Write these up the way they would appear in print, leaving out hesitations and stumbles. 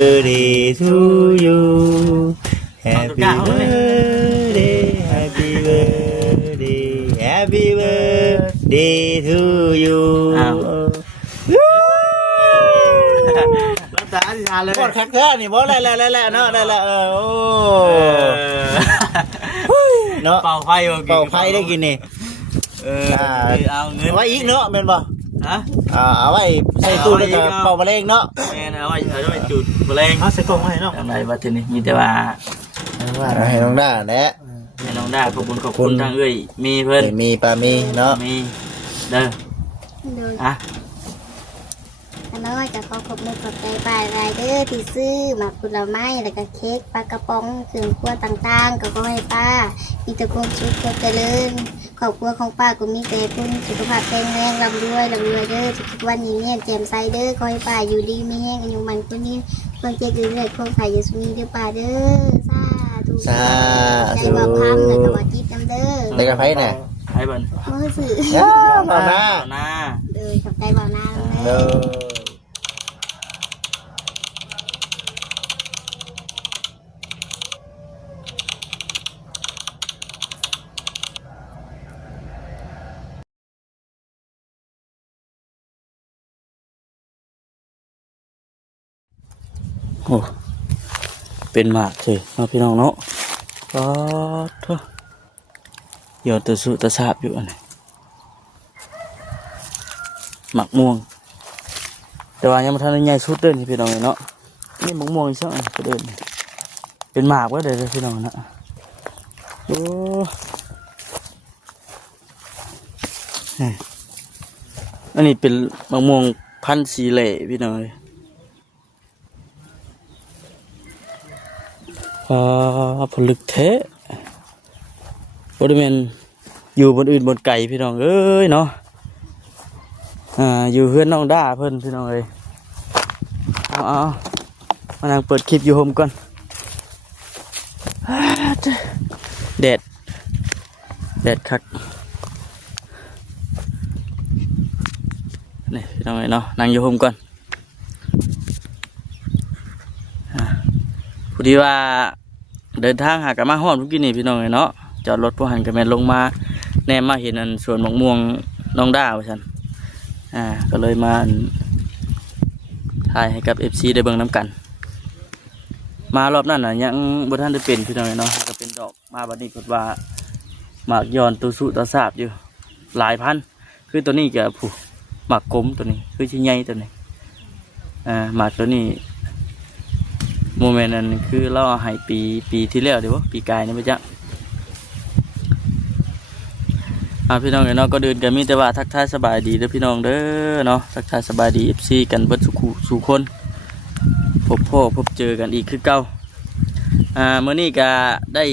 birthday to you Happy birthday Happy birthday Happy birthday to you รักษาอธิษฐานเลย กดคักแท้นี่บ่ได้แล้วเนาะได้แล้วโอ้เนาะ เป่าไฟ เป่าไฟได้กินนี่เอาเงิน ไว้อีกเนาะแม่นบ่ ฮะ เอาไว้ใส่ตู้แล้วก็เป่ามะเร็งเนาะ แม่เอาไว้จุดแมลง เอาใส่กล่องไว้เนาะ อะไรวะทีนี้มีแต่ว่า ให้น้องด้าแหละ ให้น้องได้ขอบคุณทางเอ้ยมีเพิ่น มีปลามีเนาะ มีเด้อ โดย อ่ะ น้อยจะขอบคุณขอบใจป้ายรายเดอร์ที่ซื้อหมากผลไม้แล้วก็เค้กปลากระป๋องเครื่องครัวต่างๆก็ขอให้ป้ามีแต่ความสุขความเจริญครอบครัวของป้าก็มีแต่คุณสุขภาพแข็งแรงร่ำรวยเด้อทุกวันนี้เนี่ยแจ่มใสเด้อขอให้ป้าอยู่ดีมีแห้งอายุมันคนนี้เพิ่งเจ็บอยู่เรื่อยคงขายอยู่สุนีเด้อป้าเด้อสาธุใจบ่พังเลยก็ว่าจิตน้ำเด้อ ได้กระไพน่ะ ให้เบิ่น มือสื่อ บ่าวนา หน้า เลยขอบใจบ่าวนา เด้อโอ้เป็นหมากเลยเนาะพี่น้องเนาะก็ทั่วเดี๋ยวตะสุตะสาบอยู่อันนี้หมักม่วงแต่ว่ายังมาทันได้ใหญ่สุดเด้อนี่พี่น้องเนาะนี่หมักม่วงอีกสักอันก็เดินเป็นหมากไว้เด้อพี่น้องนะโอ้อันนี้เป็นหมักม่วงพันธุ์สีเหล่พี่น้องเลยผลึกเทะบริเวณอยู่บนอื่นบนไก่พี่น้องเอ้ยเนาะอยู่เพื่อนน้องด้าเพื่อนพี่น้องเอ้ยเอามานั่งเปิดคลิปอยู่โฮมก่อนแดดคักนี่พี่น้องเอ้ยเนาะนั่งอยู่โฮมก่อนพอดีว่าเดินทางหากันมาฮอดเมื่อกี้นี่พี่น้องเนาะจอดรถพวกหันกันแม่นลงมาแนมมาเห็นอันสวนมะม่วงน้องด้าว่าซั่นก็เลยมาถ่ายให้กับ FC ได้เบิ่งน้ำกันมารอบนั้นน่ะยังบ่ทันได้เป็นพี่น้องเนาะก็เป็นดอกมาบัดนี้ก็ว่าหมากย้อนตุสุตะสาบอยู่หลายพันคือตัวนี้ก็ผู้หมากกลมตัวนี้คือชิ้นใหญ่ตัวนี้หมากตัวนี้โมเมนต์นั้นคือเราให้ปีที่แล้วเดี๋ยวปีกายนี่ไปจ้ะพี่น้องเนาะก็เดินกันมีแต่ว่าทักทายสบายดีเด้อพี่น้องเด้อเนาะทักทายสบายดี FC กันเบิดสู่คนพบพ่อพบเจอกันอีกคือเก่าเมื่อนี้ก็ได้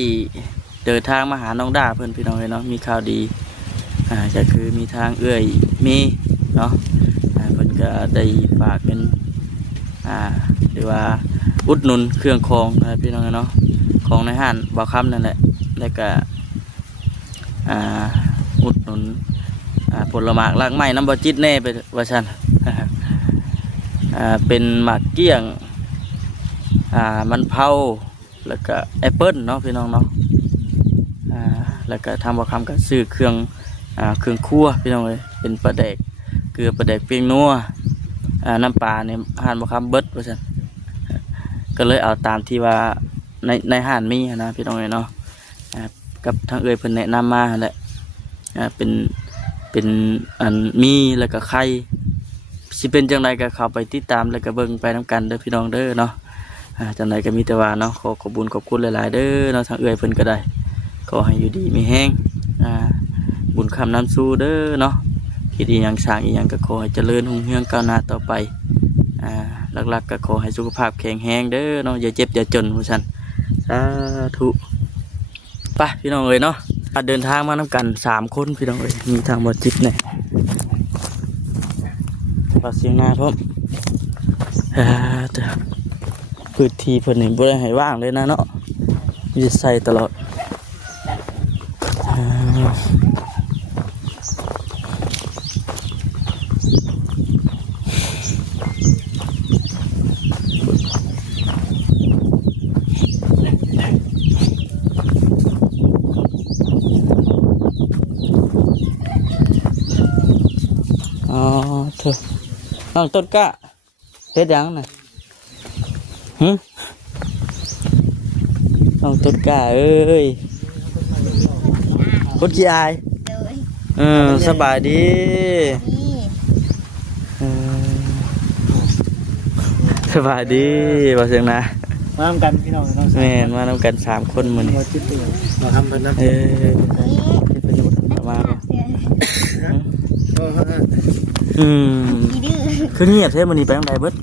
เดินทางมาหาน้องด้าเพื่อนพี่น้องเนาะมีข่าวดีก็คือมีทางเอื้อยมีเนาะเพื่อนก็ได้ฝากเป็นหรือว่าอุดหนุนเครื่องคองนะพี่น้องเนาะของในห้างบ่าวคำนั่นแหละแล้วก็อุดหนุนผลไม้รากไม้น้ำบจิตแน่ไปว่าชันเป็นหมากเกี้ยงมันเผาแล้วก็แอปเปิ้ลเนาะพี่น้องเนาะแล้วก็ทำบ่าวคำก็ซื้อเครื่องครัวพี่น้องเลยเป็นปลาแดกเกลือปลาแดกเปียงนัวน้ำปลาเนี่ยห้านบ่าวคำเบิดว่าชันก็เลยเอาตามที่ว่าในห้านมีนะพี่น้องเนาะกับทางเอ่ยเพิ่นแนะนำมาแหละเป็นอันมีแล้วก็ไข่สิเป็นจังไรก็เข้าไปติดตามแล้วก็เบิ่งไปนำกันเด้อพี่น้องเด้อเนาะจังไรก็มีแต่ว่าเนาะขอบคุณขอบคุณหลายๆเด้อเนาะทางเอ่ยเพิ่นก็ได้ขอให้อยู่ดีมีแห้งบุญคำน้ำสู้เด้อเนาะคิดอีหยังสร้างอีหยังก็ขอให้เจริญรุ่งเรืองก้าวหน้าต่อไปหลักๆก็ขอให้สุขภาพแข็งแรงเด้อเนาะอย่าเจ็บอย่าจนผู้ชันสาธุไปพี่น้องเอ้ยเนาะเดินทางมานำกัน3 คนพี่น้องเอ้ยมีทางบ่จิตเนี่ยฟังเสียงหน้าพร้อมพื้นที่เพิ่นนี่บ่ได้ให้ว่างเลยนะเนาะมีแต่ใส่ตลอด น้องต้นกะเฮ็ดหยังน่ะหึน้องต้นกะเอ้ยคนขี้อาย โดย สบายดี นี่ เออสบายดีบ่เสียงนะ มาทำกันพี่น้องน้อง แม่นมานำกัน3คนมื้อนี้ มาจิตตัวมาทำเพิ่นนะ เออ นี่ ที่ประโยชน์มาบ่ เสือ อืม อีดื้อ คือเงียบแท้มื้อนี้ไปทางใดเบิด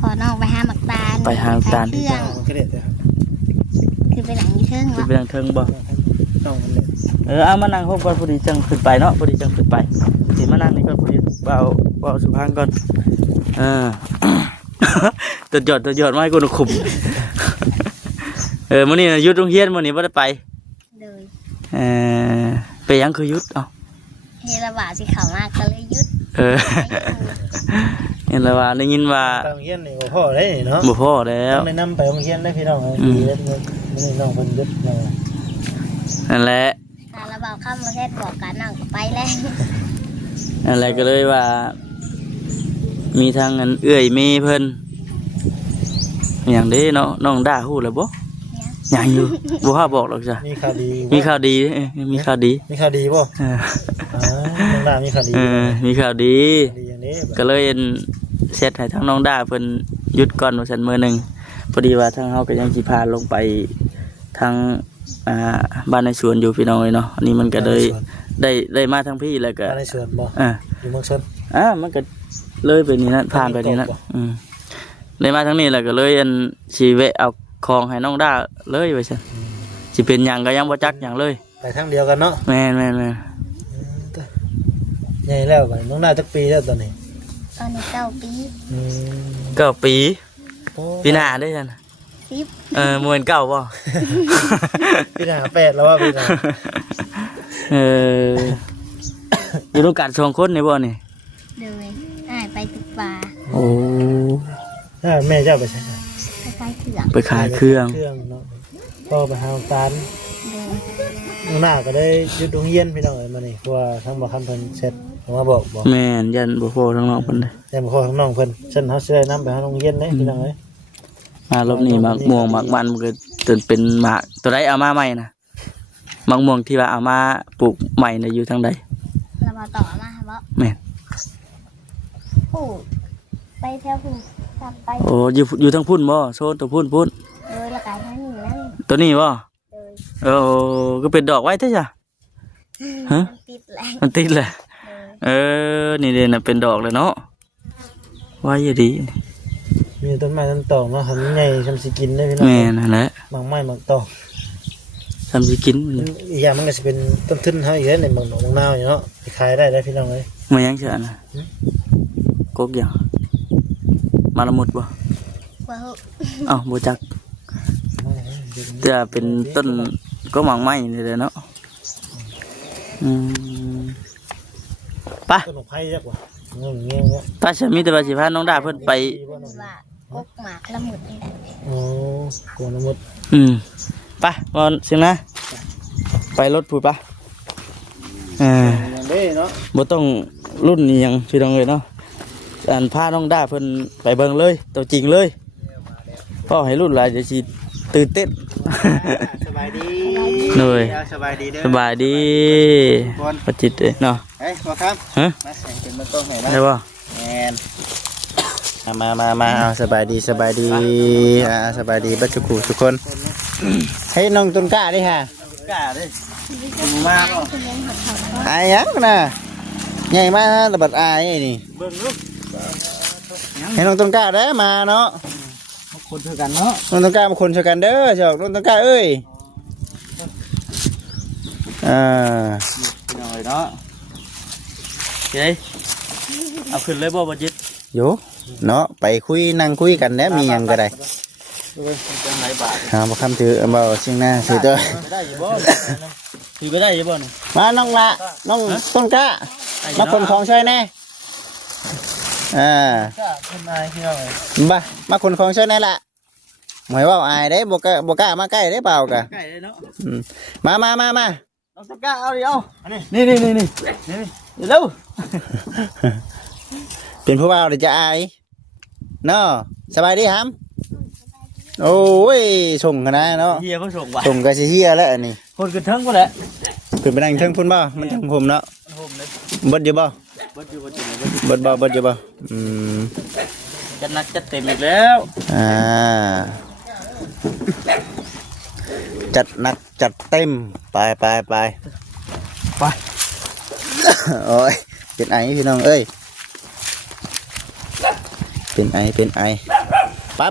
พอน้องไปหาหมักตาล ไปหาหมักตาล เครื่อง กระเด็ดเลย คือไปหลังยี่เทิง สิ วะ ไปทางเทิงบ่ น้องมันเลย เอามานั่งพบก่อนพอดีจังขึ้นไปเนาะพอดีจังขึ้นไปสิมานั่งนี่ก่อนพอดีเอาสุพังก่อนตัดหยอดมาให้กูหนุขุมมื้อนี้น่ะหยุดโรงเรียนมื้อนี้บ่ได้ไป เลย ไปยังคือหยุดเอ้า เฮระบาสิเขามากก็เลยยุด เห็นแล้วว่าได้ยินว่า ไปโรงเรียนนี่บ่พ่อได้เนาะ บ่พอแล้ว ต้องแนะนำไปโรงเรียนได้พี่น้องดีแล้วนี่น้องเพิ่นยึดมา นั่นแหละ ถ้าระบาข้ามประเทศบอกกันน้องก็ไปแล้ว นั่นแหละก็เลยว่า มีทางอันเอื้อยเมเพิ่นอย่างนี้เนาะน้องด่าฮู้แล้วบ่ยังอยู่บ่ฮาบอกหรอกจ้ะ มีข่าวดี มีข่าวดีมีข่าวดี มีข่าวดีบ่ เออ น้องดามีข่าวดี มีข่าวดี ดีอย่างนี้ ก็เลยเซตให้ทั้งน้องด่าเพิ่นหยุดก่อนว่าซั่นมื้อหนึงพอดีว่าทางเฮาก็ยังสิพาลงไปทางบ้านในสวนอยู่พี่น้องเนาะอันนี้มันก็เลยได้มาทางพี่แล้วก็ ในสวนบ่ อ่า อยู่เมืองชน มันก็เลยไปนี่นั่นผ่านไปนี่นั่นเลยมาทางนี้แล้วก็เลยสิแวะเอาของให้น้องด่าเลยว่าซั่นสิเป็นหยังก็ยังบ่จักหยังเลย ไปทางเดียวกันเนาะ แม่น ใหญ่แล้วบัดน้องดาจักปีแล้วตอนนี้ ตอนนี้9 ปี ก็ปีหน้าได้ซั่น 10 มวยเก่าป่ะ พี่หน้า8แล้วว่าพี่หน้า อยู่ร่วมกัน2คนในบ่นี่ เลยได้ไปตึกป่า โอ้ แม่เจ้าไปใช่ ไปขายเครื่อง ไปขายเครื่อง เนาะพ่อไปหาตาล เลย น้องหน้าก็ได้หยุดโรงเรียนพี่น้องเอ้ยมานี่เพราะว่าทั้งบ่คันเพิ่นเสร็จผมมาบอก แม่นยันบ่พอทั้งน้องเพิ่นเด้ แต่บ่ขอทั้งน้องเพิ่นเช่นเฮาสิได้นำไปหาโรงเรียนเด้พี่น้องเอ้ย มารอบนี้หมากม่วงหมากมันมันก็จนเป็นหมากตัวใดเอามาใหม่นะหมากม่วงที่ว่าเอามาปลูกใหม่น่ะอยู่ทางใด เรามาต่อมาบ่ แม่น ผู้ไปแถวผู้กลับไป โอ้อยู่ทางพุ่นบ่โซนตัวพุ่นเลยละกันนั่นนี่นั่น ตัวนี้บ่ เลย ก็เป็นดอกไว้เท่จ้ะฮะ ติดแรง มันติดแหละนี่เด่นน่ะเป็นดอกเลยเนาะไว้อยู่ดี มีต้นไม้ต้นตอกเนาะทำใหญ่ทำสิกินได้พี่น้อง แม่นั่นแหละ หมากไม้หมากตอก ทำสิกิน อีกอย่างมันก็สิเป็นต้นทุนเฮาอีกแล้วในเมืองหนองนาวเนาะไปขายได้พี่น้องเอ้ย มายังเชื่อนะกกอย่างมาละมุดบ่ ว่า บ่จักจะเป็นต้นก็หมากไม้นี่เลยเนาะไป ต้นของไผ่จักว่าเงี้ย ถ้าฉันมีแต่ว่าสิพาน้องดาเพิ่นไป ว่ากกหมากละหมุดนี่แหละ โอ้กวนหมด ไปบอลเสียงนะไปรถพูดปะอย่างเด้เนาะ บ่ต้องรุ่นนี้ยังพี่น้องเลยเนาะพาน้องดาเพิ่นไปเบิ่งเลยตัวจริงเลยพ่อให้รุ่นหลายจะสิตื่นเต้น สบายดี หน่อย สบายดีเด้อ สบายดีประจิตเลยเนาะ เฮ้ยมาครับ ฮะ มาแข่งเป็นมันต้นให้นะ ได้บ่ แมนมาเอาสบายดีสบายดีสบายดีบัดทุกคนให้น้องต้นกล้าดิฮะ กล้าเด้ มาบ่ คุณเลี้ยงหัดเขาก็ อายยังนะใหญ่มากระบัดอายนี่ เบิ่งลูก ให้น้องต้นกล้าได้มาเนาะ คนเท่ากันเนาะ น้องต้นกล้ามาคนช่วยกันเด้อเจ้าน้องต้นกล้าเอ้ยพี่น้องเลยเนาะเฮ้ยเอาขึ้นเลยบ่ประจิต โยเนาะไปคุยนั่งคุยกันแล้วมีหยังก็ได้ จังไหนบาท มาคำถือเอาสิ่งหน้าถือเด้อ ได้อยู่บ่ถือไปได้อยู่บ่นี่ มาน้องละน้องต้นกล้ามาคนของช่วยแน่ก็เป็นนายพี่น้องเลย บ่มาคนของช่วยแน่ละหมายว่าอายได้บ่กล้ามาใกล้ได้เปล่ากะ ใกล้เลยเนาะ มา น้องตะก้าเอาดิเอานี่เร็ว เป็นผู้บ่าวเดี๋ยวจะอายเนาะสบายดีครับโอ้ยส่งกันนะเนาะ เฮียเขาส่งว่ะ ส่งกะสิเฮียแล้วอันนี้ คนกระเทิงก็แหละ ขึ้นไปนั่งเทิงพุ่นบ่มันจังผมเนาะ ผมเลย เบิดอยู่บ่ เบิดอยู่ เบิดอยู่บ่ม จัดหนักจัดเต็มอีกแล้ว อ่าจัดหนักจัดเต็มไป โอ้ยเป็นไอพี่น้องเอ้ยเป็นไอ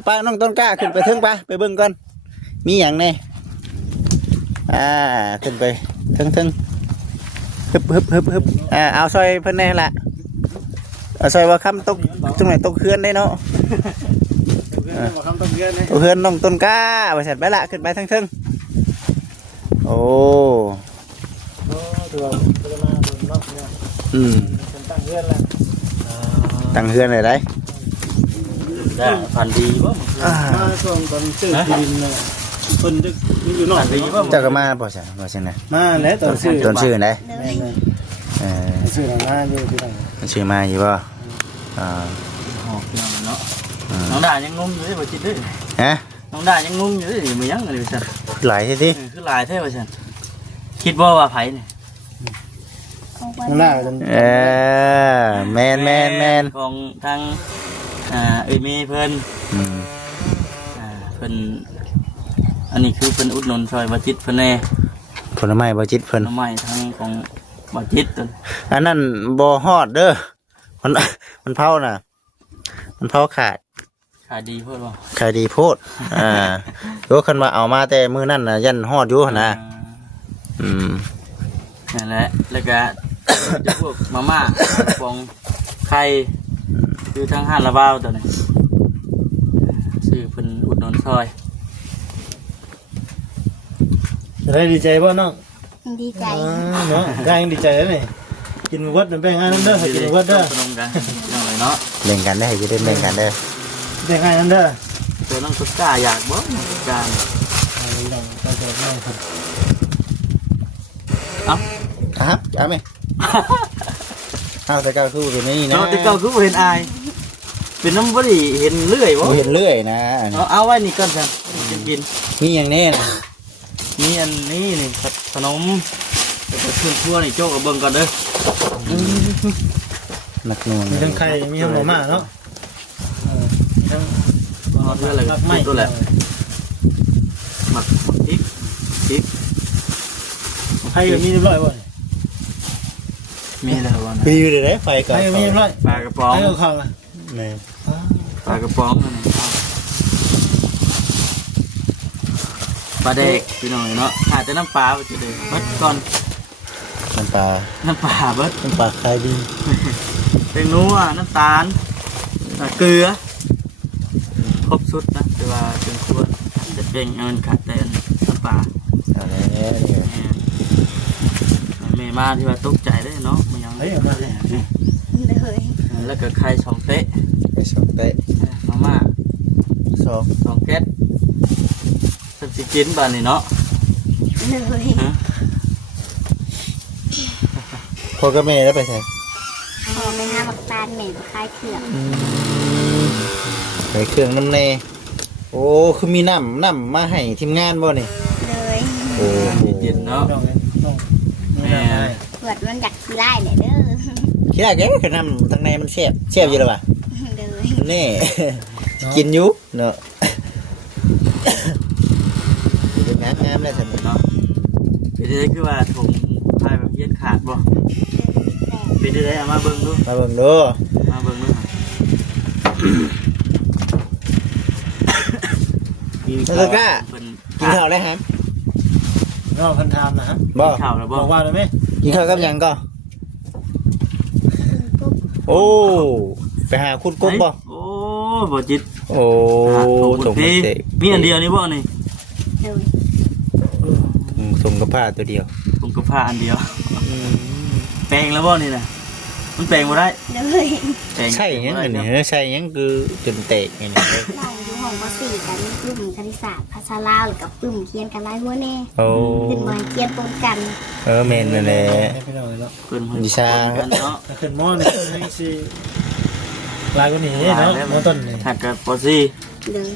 ไปน้องต้นกล้าขึ้นไปเทิงไปเบิ่งก่อนมีหยังแน่ขึ้นไปเทิงฮึบเอาซอยเพิ่นแน่ละเอาซอยว่าคำตกตรงไหนตกเคลื่อนได้เนาะตกเคลื่อนน้องต้นกล้าไปเสร็จไปละขึ้นไปเทิงโอ้ตั้งเฮือนเลยได้ ได้พันดีบ่ มาช่วงตอนซื้อที่ดินน่ะเพิ่นจะอยู่นอก พันดีบ่ เจ้าก็มาบ่ใช่นะ มาแล้วตอนซื้อ ต้นชื่อไหน เลย ซื้อมาอยู่ที่ไหน ต้นชื่อมาอยู่บ่ หอกเนาะน้องด่ายังงงอยู่เลยบ่จิตเด้อ ฮะ น้องด่ายังงงอยู่เลยมันยังอะไรซั่น หลายที คือหลายแท้ว่าซั่นคิดบ่ว่าไผนี่ ของ ข้างหน้าจน แมน ของทางเอ้ยเมย์เพิ่นเพิ่นอันนี้คือเพิ่นอุดหนุนซอยบ่จิตเพิ่นแน่ ผลไม้บ่จิตเพิ่น น้ำใหม่ทางของบ่จิตตัว อันนั้นบ่ฮอดเด้อมันเผาน่ะมันเผาขาด ขายดีเพิ่นบ่ ขายดีโพดโยคันว่าเอามาแต่มื้อนั้นน่ะยันฮอดอยู่หั่นนะนั่นแหละแล้วก็จะพวกมาม่าฟองไข่คือทางห้านละบ้าวตัวนี้ซื้อเพิ่นอุดหนุนซอย จะได้ดีใจบ่น้อง ดีใจ เนาะย่างดีใจแล้วนี่กินวัดแบ่งงานนำเด้อกินวัดเด้อ ขนมกันจังเลยเนาะ แบ่งกันได้จะได้แบ่งกันเด้อ แบ่งงานนำเด้อ ตัวน้องตุ๊กตาอยากบ่ตุ๊กตา ครับเอาไหมเอาแต่เก่าคือเป็นนี่นะ เนาะแต่เก่าคือบ่เห็นอายเป็นน้ำบ่ได้เห็นเลื่อยบ่ เห็นเรื่อยนะ เอาไว้นี่ก่อนซั่นกิน มีอย่างแน่นะ มีอันนี้นี่ขนมแล้วก็เครื่องครัวนี่โจ๊กเอาเบิ่งก่อนเด้อ หนักหน่วง มีทั้งไข่มีทั้งหมูม่าเนาะมีทั้ง เอาเท่าไหร่ ผั ก็ กไม้ ตัวแหละหมักพริก ไข่ก็มีเรียบร้อยบ่ มีแล้วบ่นะ ปีอยู่ได้ไฟก่อน ไข่ก็มีเรียบร้อย ปลากระป๋อง ไข่ก็ข้าวอ่ะ แม่ ปลากระป๋องอันนี้เอาปลาแดกพี่น้องเนาะขาดแต่น้ำปลาไปจะเด้อเบิดก่อน น้ำปลา น้ำปลาเบิด น้ำปลาคายดี เป็นนัวน้ำตาลเกลือครบสุดนะแต่ว่าเป็นครัวจะเป็นเงินขาดแต่น้ำปลา เอาแล้ว แม่มาที่ว่าตกใจได้เนาะมันยัง ไข่ออกมาเลย เลย แล้วก็ไข่สองเตะ ไปสองเตะ มาม่า สอง 2 แก๊สสักสิกินบ้านนี่เนาะ เลย พอกับแม่แล้วไปใส่ พอไม่ห้ามักตาลเหม็นคล้ายเขื่อน ใส่เครื่องน้ำเนโอ้คือมีน้ำมาให้ทีมงานบ่นี่ เลย โอ้ เย็นๆเนาะ น้องนี่น้ำไข่ เผื่อมันอยากขี้ไล่เลยเด้อ คิดได้แกคือน้ำทางในมันแซ่บอยู่แล้วป่ะ เลย แน่ กินอยู่เนาะเป็นงามแล้วสนุก เนาะเป็นได้คือว่าถุงพายแบบเย็นขาดบ่เป็นได้เอามาเบิ่งดู มาเบิ่งดู มาเบิ่งดู แล้วก็กล้า เป็น กินข้าวได้ครับ น้องเพิ่นถามนะฮะ บ่ ข้าวแล้ว บ บ่ อกว่าได้ไหม กินข้าวกับหยังก็โอ้ไปหาคุณกุ๊บบ่ โอ้บ่จิต โอ้ส่ง พี่ เตะ มีอันเดียวนี่บ่นี่ เลย ส่งกับผ้าตัวเดียว ผมก็ผ้าอันเดียวแปลงแล้วบ่นี่น่ะมันแปลงบ่ได้ เลย แปลง ใช่ยังไงเนี่ยใช่ยังคือจนเตะไงเนี่ย น้องอยู่ห้องป .4 กันกลุ่มคณิตศาสตร์ภาษาลาวหรือกับกลุ่มเขียนกันไล่หัวแน่ โอ้ ขึ้นมาเขียนปนกัน เมนนั่นแหละ ไม่เป็นไรแล้ว เพิ่น วิชา กันเนาะ ถ้าขึ้นหม้อนี่ยังสิ ลายกว่านี้เนาะน้องต้นนี่ หักกับปอซี่ เลย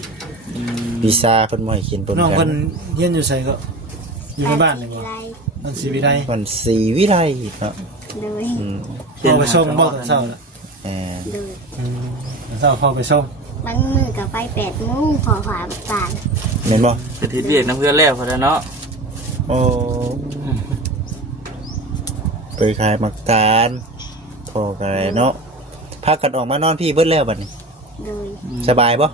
วีซ่าเพิ่นบ่ให้กินปน น้อง กั เพิ่ น นเรียนอยู่ไสก็อยู่ในบ้านเลยบ่ ไร มันสิวิไล มันสีวิไลเนาะ เลย อืม พ่อไปส่งบ่ตอนเช้าล่ะ เลย ตอนเช้าพ่อไปส่ง บางมือกับไป8 โมงขอขวาบาน แม่นบ่ จะทิศเวียกน้ำเพื่อนแล้วพอแล้วเนาะ โอ้ไปขายมักตาลพอกันเลยเนาะพากันออกมานอนพี่เบิดแล้วบัดนี้ เลย สบายบ่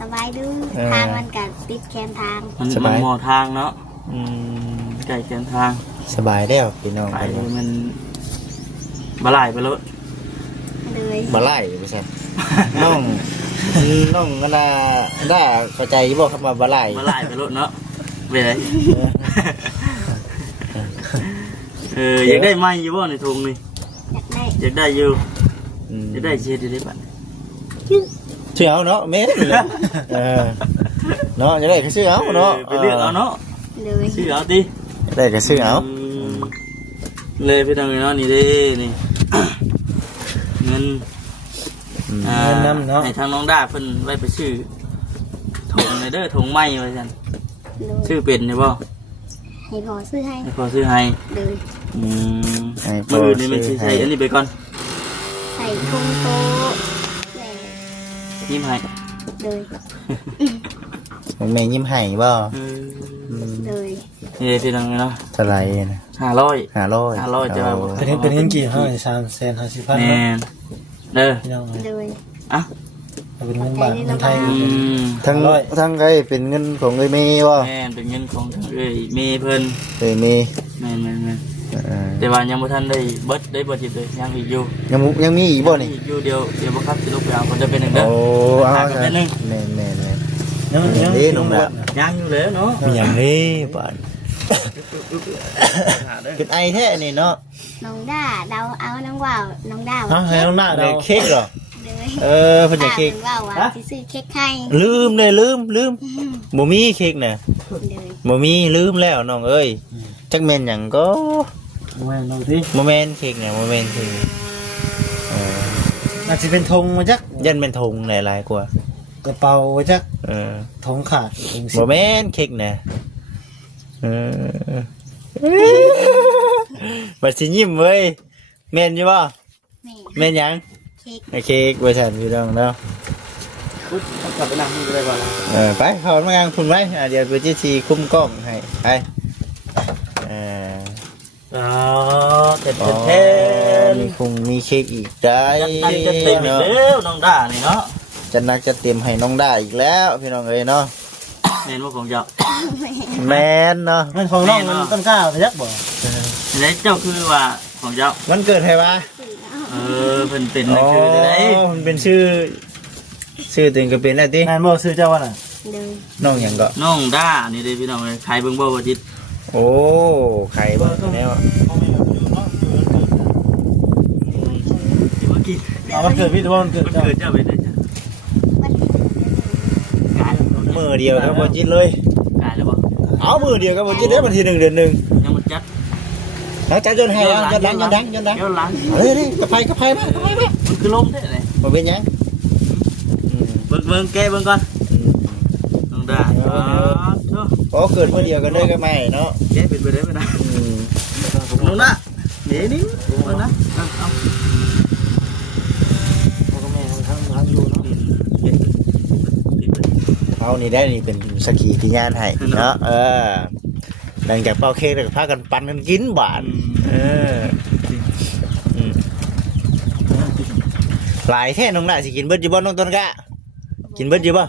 สบายดู เออ ทางมันกับติดแคมทาง มัน สบาย มอทางเนาะ อืม ไก่แกนทาง สบายแล้วพี่น้อง ไป กัน มันบลายไปรถ เลย บ่ไล่บ่ซั่นน้องน้องก็น่าได้เข้าใจบ่คำว่าบ่ไล่ บลายไปรถเนาะไปไหนอยากได้ไม้อยู่บ่ในถุงนี่ อยากได้ อยากได้อยู่ อืม อยากได้เชียร์ดีๆป่ะ ชื่อเอาเนาะแม่นเลยเนาะจะได้ก็ชื่อเอาเนาะ ไปเลือกเอาเนาะ เลย ชื่อเอาดิ ได้ก็ชื่อเอา เลยไปทางนี้เนาะนี่เด้นี่ เงิน เงินนำเนาะ ให้ทางน้องด้าเพิ่นไว้ไปซื้อถุงในเด้อถุงไม้ไว้ซั่น เลย ชื่อเป็นใช่บ่ ให้พอซื้อให้ ให้พอซื้อให้ เลย มือนี่มันสิใส่อันนี้ไปก่อน ใส่ทุ่งโต๊ะแหน่ ยิ้มให้ เลย แม่ยิ้มให้บ่ เลย นี่พี่น้องเนาะ เท่าไหร่นะ 500 500 จะว่า เป็นเงินกี่เท่าไหร่350,000 แม่ เนาะ นเด้อ พี่น้อง เลย อ่ะ เป็นเงินบาทเงินไทย ทั้งทั้งไงเป็นเงินของเอ้ยเมย์บ่ แม่นเป็นเงินของทางเอ้ยเมย์เพิ่น เอ้ยเมย์ แม่นแต่ว่ายังบ่ทันได้เบิดได้บ่จิบเลยยังอีกอยู่ ยังมีอีกบ่นี่ อีกอยู่เดียวบ่ครับสิลงไปเอาคนจะเป็นหนึ่งเด้อ โอ้เอา หากันเป็นหนึ่ง แม่แม่แม่ ยัง นี่น้องดา ยังอยู่แล้วเนาะ มีอย่างนี้บ่เป็นไอแท้นี่เนาะ น้องด้าเดาเอาน้องว่าวน้องด้า เอ้าให้น้องหน้า เด็ เรา กเค้กเหรอ เลย เพิ่นจะเค้ก ป้าพิ่นว่าวว่าสิซื้อเค้กให้ ลืมเลยลืมบ่มีเค้กน่ะ เลย บ่มีลืมแล้วน้องเอ้ยจักแม่นหยังก็ แม่น้องที่ บ่แม่นเค้กน่ะบ่แม่นเค้กอาจจะเป็นธงมาจัก ยันเป็นธงหลายๆกว่าก ระเป๋ามาจัก เออ ธงขาดธงสิ บ่แม่นเค้กน่ะบัดสิยิ้มเว้ยแม่นอยู่บ่ แม่ แม่นหยัง เค้ก ไอ้เค้กว่าซั่นพี่น้องเนาะ อุ๊ยกลับไปนั่งนี่ก็ได้บ่ล่ะ ไปเข้ามางานคุณไว้เดี๋ยวไปที่ทีคุ้มกล้องให้ไปเออ อ๋อเต็ม อ๋อ เต็ม มีคงมีเค้กอีกได้ จะเต็มอีกแล้วน้องด้านี่เนาะ จะนักจะเต็มให้น้องได้อีกแล้วพี่น้องเอ้ยเนาะ แม่นว่าของเจ้า แมนเนาะ เงินของน้องมันต้นกล้ามาจักบ่ แล้วเจ้าคือว่าของเจ้า มันเกิดใครวะ เพิ่นเป็นในชื่อได้ มันเป็นชื่อตัวเองก็เป็นแล้วติ แม่นบ่ซื้อเจ้าว่าน่ะ เลย น้องหยังก็ น้องด้านี่เด้พี่น้องเอ้ยขายเบิ่งบ่ว่าจิต โอ้ไข่บ่แล้ว เมื่อกี้ เอาวันเกิดพี่ตัววันเกิด มัน เจ้า เกิดเจ้าไปได้จ้ะ วันที่ กาย มือเดียวกับบ่จิตเลย กายแล้วบ่ เอามือเดียวกับบ่จิตได้วันที่1 เดือน 1 ยังบ่จัด แล้วจัดจนให้แล้วจนดัง เดี๋ยวหลัง เฮ้ยกระไพกระไพมา มันคือลมแท้เลย บ่เป็นหยัง เบิ่งแกเบิ่งก่อนน้องด้าเนาะ โอ้เกิดมือเดียวกันเลยก็ไม่เนาะ แกเป็นไปได้บ่นะน้องด้านี่เบิ่งนะเอา พ่อกับแม่ทั้งทำอยู่เนาะ เอานี่ได้นี่เป็นสักขีพยานให้เนาะหลังจากเป่าเค้กแล้วก็พากันปั่นกันกินบาทหลายแท่น้องน่ะสิกินเบิดอยู่บ่น้องต้นกะกินเบิดอยู่บ่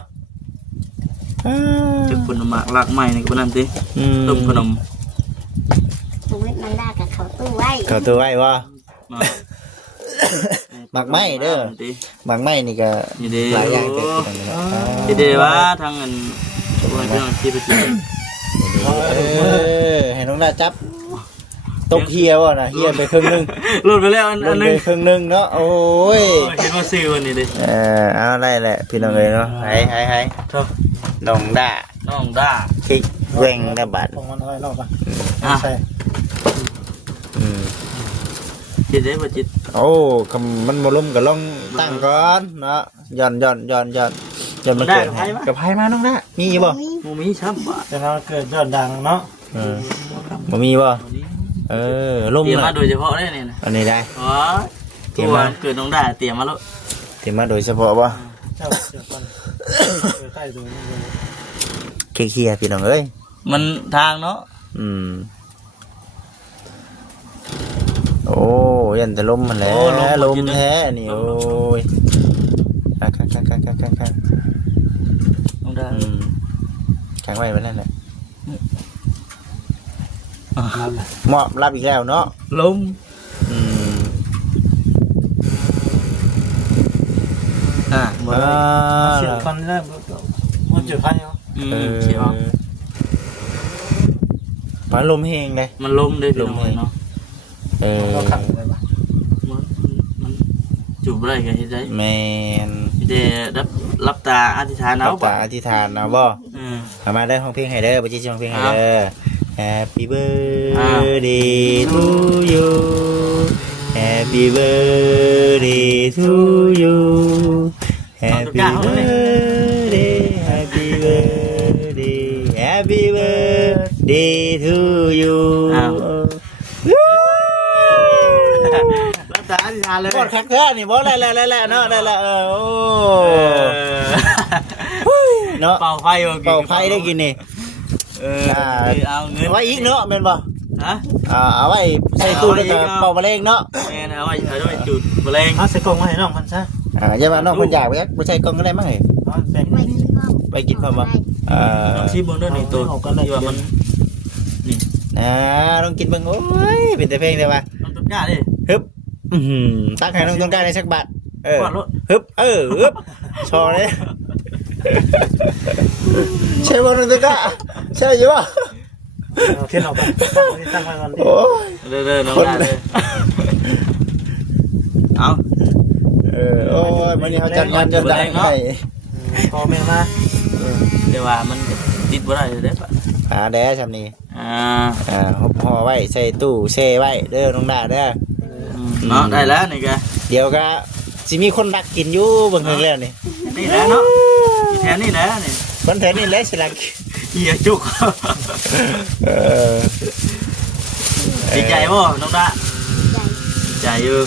จุดผลหมากลากไม้นี่ก็บ่นั่นติต้มขนม ผมเวทน้องด้ากับเขาตู้ไว้ เข้าตัวไว้บ่หมักไม้เด้อหมักไม้นี่ก็ นี่เด้ หลายอย่างเกิดขึ้นแล้ว นี่เด้ว่าทางอันบ่ให้พี่น้องคิดไปกิน ให้น้องน่ะจับตกเฮียบ่น่ะเฮียไปครึ่งนึง หลุดไปแล้วอัน ลง นึ ไป ง ครึ่งนึงเนาะโอ้ย เห็นว่าซื้อวันนี้ดิ เอาได้แหละพี่น้องเอ้ยเนาะให้ ครับ น้องด่า น้องด้า คลิกแหว่งนะบัด ของมันเอาไว้รอบป่ะ อ่ะ ใช่ จิตได้บ่จิต โอ้คำมันบ่ล้มก็ลองตั้งก่อนเนาะย่อนมันเกิดกับไผมาน้องนะมีอยู่บ่ หมูมีช้ำบ่ แต่เราเกิดยอดดังเนาะ บ่มีบ่ล้ม เตรียมมา น่ะ โดยเฉพาะได้เนี่ยนะ อันนี้ได้ อ๋อตัวเกิดน้องด่าเตรียมมาแล้ว ที่มาโดยเฉพาะบ่ เจ้าเดี๋ยวก่อนใต้ตัวนี้เลย เคลียร์พี่น้องเอ้ย มันทางเนาะ โอ้ยันแต่ล้มมันแหล้วล้มแท้นี่โอ้ยคัก น้องด่า ค้างไว้นั่นแหละ นั่นแหละ เหมาะรับอีกแล้วเนาะ ล้มบ่ได้ เสียก่อนได้มันจุดไฟเนาะ เสียว มันลมแห้งเลย มันล้มได้พี่น้องเนาะ เราขังเลยปะ มันจูบอะไรกันเฮ็ดได้ แมน เดี๋ยวรับตาอธิษฐานเอา ตาอธิษฐานเอาบ่เอามาได้ห้องเพลงให้เด้อไปจี้ห้องเพลงให้เด้อ Happy birthday to you Happy birthday to you Happy birthday Happy birthday Happy birthday to you รับตาอธิษฐานเลย กดคักแท้นี่บ่แล้วเนาะได้ละโอ้เนาะ เป่าไฟ เป่าไฟได้กินนี่ เอาเงิน ไว้อีกเนาะแม่นบ่ ฮะ เอาไว้ใส่ตู้แล้วก็เป่ามะเร็งเนาะ แม่เอาไว้จุดแมลง เอาใส่กล่องมาให้น้องมันซะ อย่าว่าน้องเพิ่นอยากไปบ่ใช่กล่องก็ได้มั้งเอ้ย เอาแบ่ง ไว้กินพ่อ ไปกินพร้อมบ่ลองชิมเบิ่งด้วยนี่ตัวที่ว่ามัน ลองกินเบิ่งโอ้ยเป็นแต่เพลงแต่ว่า มันต้นกล้าดิ ฮึบตักให้น้องต้องการได้สักบาทกวาดรถ ฮึบฮึบชอเลยใช่บ่น้องต้องการใช่อยู่บ่ เอาเทียนออกไปตั้งไว้ก่อนดิ โอ้ย เด้อน้องได้เลยเอา โอ้ยมันนี่เขาจัดงานจัดได้ให้ พอแม่มา เดี๋ยวว่ามันติดบ่ได้เลยเด้ป่ะ แด้ซำนี้ อ่า ห่อไว้ใส่ตู้แช่ไว้เด้อน้องดาเด้อ เนาะได้แล้วนี่แก เดี๋ยวก็สิมีคนรักกินอยู่เบิ่งเรื่องแล้วนี่ นี่แหละเนาะแถวนี้แหละนี่ คนแถวนี้แหละสิรัก เหี้ยจุกดีใจบ่น้องดาใจอยู่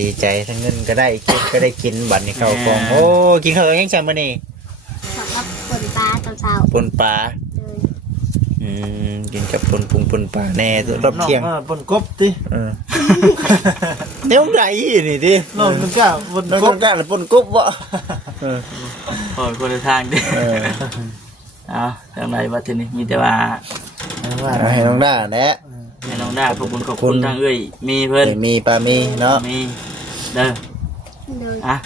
ดีใจทั้งเงินก็ได้เค้กก็ได้กินบัตรนี่เข้ากล่องโอ้กินข้าวยังจำมื้อนี้ สำหรับคนปลาเช้า ปนปลา ๆเลย กินกับปนปุงปนปลาแน่รอบเที่ยง ปนกบดิ เดี๋ยวใดนี่ดิ น้องนึกว่าปน น้อง ก ต้ บ องการปนกบบ่ โอ้ยคนละทางดิเอาทางไหนบัดทีนี้มีแต่ว่า ให้น้องด้าแหละ ให้น้องดาขอบคุณทางเอ้ยมีเพิ่น มีปลามีเนาะ มีเด้อ เลย อ่ะ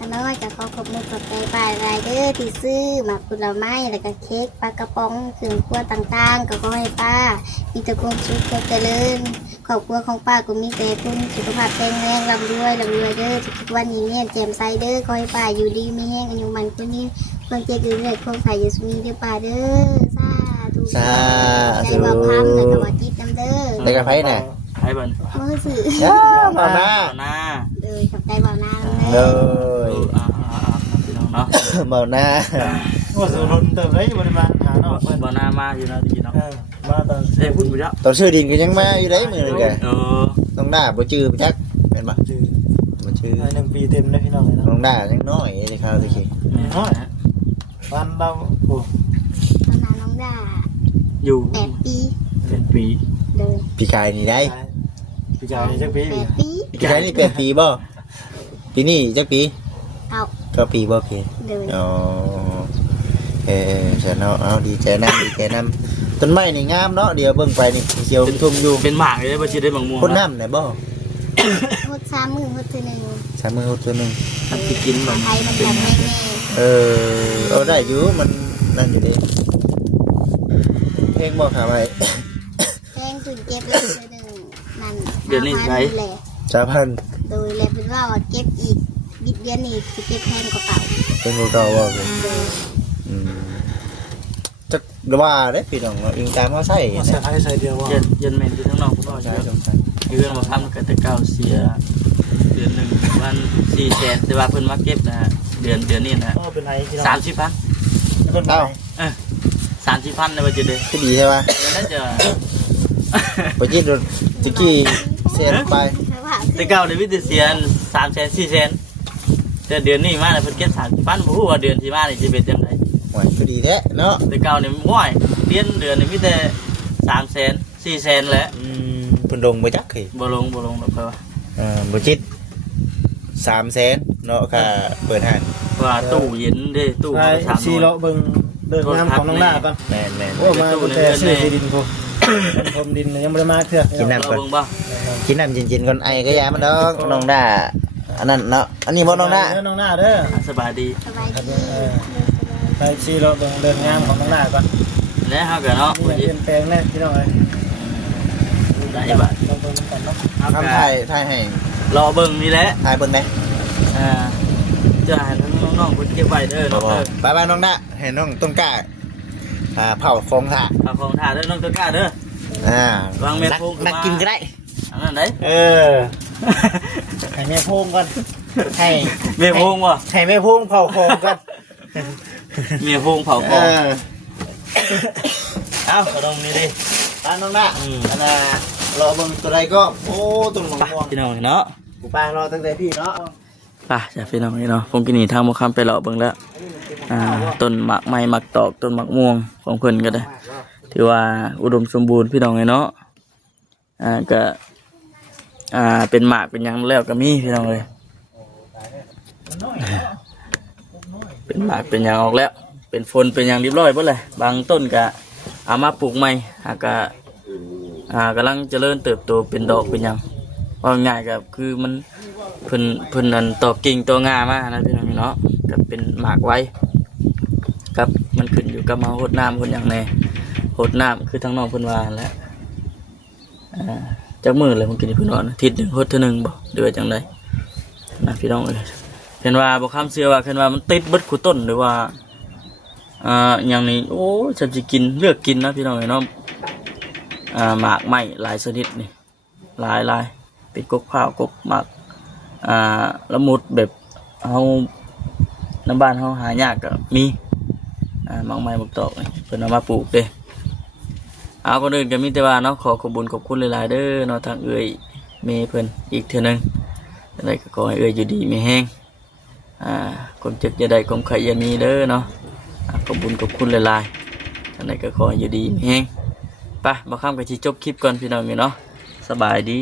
อันน้อยจะขอบคุณขอบใจป้ารายเดอร์ที่ซื้อหมากผลไม้แล้วก็เค้กปลากระป๋องเครื่องครัวต่างๆก็ขอให้ป้ามีแต่ความสุขความเจริญครอบครัวของป้าก็มีแต่คุณสุขภาพแข็งแรงร่ำรวยเด้อทุกวันนี้เนี่ยแจ่มใสเด้อขอให้ป้าอยู่ดีมีแห้งอายุมันคนนี้ความเจ็บอยู่เลยความใส่อยู่สุนีเด้อป้าเด้อสาธุใจบ่พังแล้วก็บ่จิตน้ำเด้อ ได้กับไผน่ะ ให้เบิ่น มือสื่อ มาหน้า หน้า เลยขอบใจบ่าวนา เล เด้อย พี่น้องเนาะ เบาหน้า ว่าสุรนเติมได้บริมาณหาเนาะ บ่หน้ามาอยู่นะพี่น้อง มาตอน ได้พูดไปแล้ว ตอนชื่อดินก็ยังมาอยู่ได้มื้อนึงแก เ น้องด้าบ่จื้อไปจักเป็นบ่ จืด บ่จื้อ 1 ปีเต็มเลยพี่น้องเลยเนาะ น้องด้ายังน้อยเลยครับตะกี้ น้อยบ้านเราโอ้ ตอนนั้นน้องด่า อยู่ 8 ปี เป็นปี เลย ปีกายนี่ได้ พี่ชายจักปี 8 ปี ปีกายนี่8ปีบ่ปีนี้จักปี เอา ก็ปีบ่พี่ เลย อ๋อฉันเอาดีใจนำต้นไม้นี่งามเนาะเดี๋ยวเบิ่งไปนี่เขียวทุ่มอยู่ เป็นหมากเลยบ่สิได้บางม่วง พ่นน้ำได้บ่ หด3 มือหดทีหนึ่ง สามมือหดตัวหนึง ทำสิกินบ่ ไทยมันแบบแม่ เอาได้อยู่มันนั่นอยู่ดิเพลงบ่ครับไว้ แป้งถึงเก็บเลยทีหนึ่งนั่นแหละ 3,000 โดยแล้วเป็นว่าเก็บอีกบิดเดือนนี้จะเก็บแพงกว่าเก่า เป็นของเก่าบ่เป็น เลย อืม จักว่าเด้พี่น้องอิงตามเขาใส่ ใส่ไฟใส่เดียวว่า ยันแม่นอยู่ทั้งนอกพุ่นบ่ ใช่ ใช่ สงสัย เรื่องมาทำก็แต่เก่าเสียเดือนหนึงวัน400,000แต่ว่าเพิ่นมาเก็บนะฮะเดือนนี้นะ ก็เป็นไงที่เรา 30,000 คน เอ้า 30,000ในว่าจะได้ คือดีใช่ป่ะ เดี๋ยวนั้นจะ ไปจิตจิกี้เสียไป แต่เก่าในวิทยาเสีย300,000 400,000แต่เดือนนี้มาเพิ่นเก็บ30,000บ่ฮู้ว่าเดือนที่มานี่สิเป็นจังได หวยคือดีแท้เนาะ แต่เก่านี่ม้อยเดือนนี่มีแต่300,000 400,000แหละ เพิ่นลงไปจักขี้ บ่ลงดอกเพิ่นว่า บ่จิต300,000เนาะค่ะเปิดห้าง ว่าตู้เย็นเด้ตู้ ไป เขา ซี 300 เลาะเบิ่งเดินน้ำของน้องหน้าก่อน แม่น โอ้มาแต่ซื้อที่ดินกูผมดินยังไม่ได้มาเถื่อ กิน เรา น้ำก่อน เบิ่งบ่ กินน้ำเย็นๆก่อนไอก็ยามันดอกน้องด้าอันนั้นเนาะอันนี้บ่น้องด้า น้องหน้าเด้อ สบายดี สบายดี ไปซีเลาะเบิ่งเดินงามของน้องหน้าก่อน แล้วเฮาก็เนาะ นี่เปลี่ยนแปลงแน่พี่น้องเอ้ย ได้บ่ ลองเบิ่งก่อนเนาะ เฮา ทำ ก็ ถ่ายให้ รอเบิ่งนี่แหละ ถ่ายเบิ่งได้ จะให้ทั้งน้องๆเพิ่นเก็บไว้เด้อน้องเด้อ ไปน้องด้าให้น้องต้นกล้าเผาของถ่า ฝากของถ่าเด้อน้องตะกร้าเด้อ วางแม่โพง นักกินก็ได้ อันนั้นได้ ให้แม่โพงก่อน ให้ เมียโพงบ่ ให้แม่พงเผาของก่อน เมียโพงเผาคอเอ้ากระดงนี่ดิ ตาน้องด้าอันน่ะรอเบิ่งตัวใดก็โอ้ต้นมะ ไป ม่วง พี่น้องเนาะ กูป้ารอตั้งแต่พี่เนาะ ไปจ้ะพี่น้องเนาะคงกินนี่ทางบ่คำไปเลาะเบิ่งแล้วต้นหมากไม้หมากตอกต้นหมากม่วงของเพิ่นก็ได้ถือว่าอุดมสมบูรณ์พี่น้องเนาะก็เป็นหมากเป็นหยังแล้วก็มีพี่น้องเลยเป็นหมากเป็นหยังออกแล้ว เป็นฝนเป็นหยังเรียบร้อยเบิดเลยบางต้นก็เอามาปลูกใหม่ก็กำลังเจริญเติบโตเป็นดอกเป็นหยังว่าง่ายก็คือมันเพิ่นนั่นตอกกิ่งตัวงามานะพี่น้องเนาะก็เป็นหมากไว้ครับมันขึ้นอยู่กับมาหดน้ำคนอย่างแน่หดน้ำคือทั้งน้องเพิ่นว่าแหล้วจักมื้อเลยผมกินเพิ่นว่าอาทิตย์หนึงหดเทื่อหนึงบ่หรือว่าจังไดนะพี่น้องเอ้ยเพิ่นว่าบ่คำเชื่อว่าเพิ่นว่ามันติดเบิดคู่ต้นหรือว่าอย่างนี้โอ้ฉันสิกินเลือกกินนะพี่น้องเอ้ยเนาะหมากไม้หลายชนิดนี่หลายเป็นกกพร้าวกกหมากละมุดแบบเฮาน้ำบ้านเฮาหายากก็มีหมากไม้หมากตอกนี่เพิ่นเอามาปลูกเด้เอาคนอื่นก็มีแต่ว่าเนาะขอบคุญขอบคุณหลายๆเด้อเนาะทางเอื้อยเมย์เพิ่นอีกเทื่อนึงอะไรก็ขอให้เอื้อยอยู่ดีมีแฮงความเจ็บอย่าได้ความไข้อย่ามีเด้อเนาะขอบคุญขอบคุณหลายๆอะไรก็ขอให้อยู่ดีมีแฮงไปบ่ข้ามก็สิจบคลิปก่อนพี่น้องเนาะสบายดี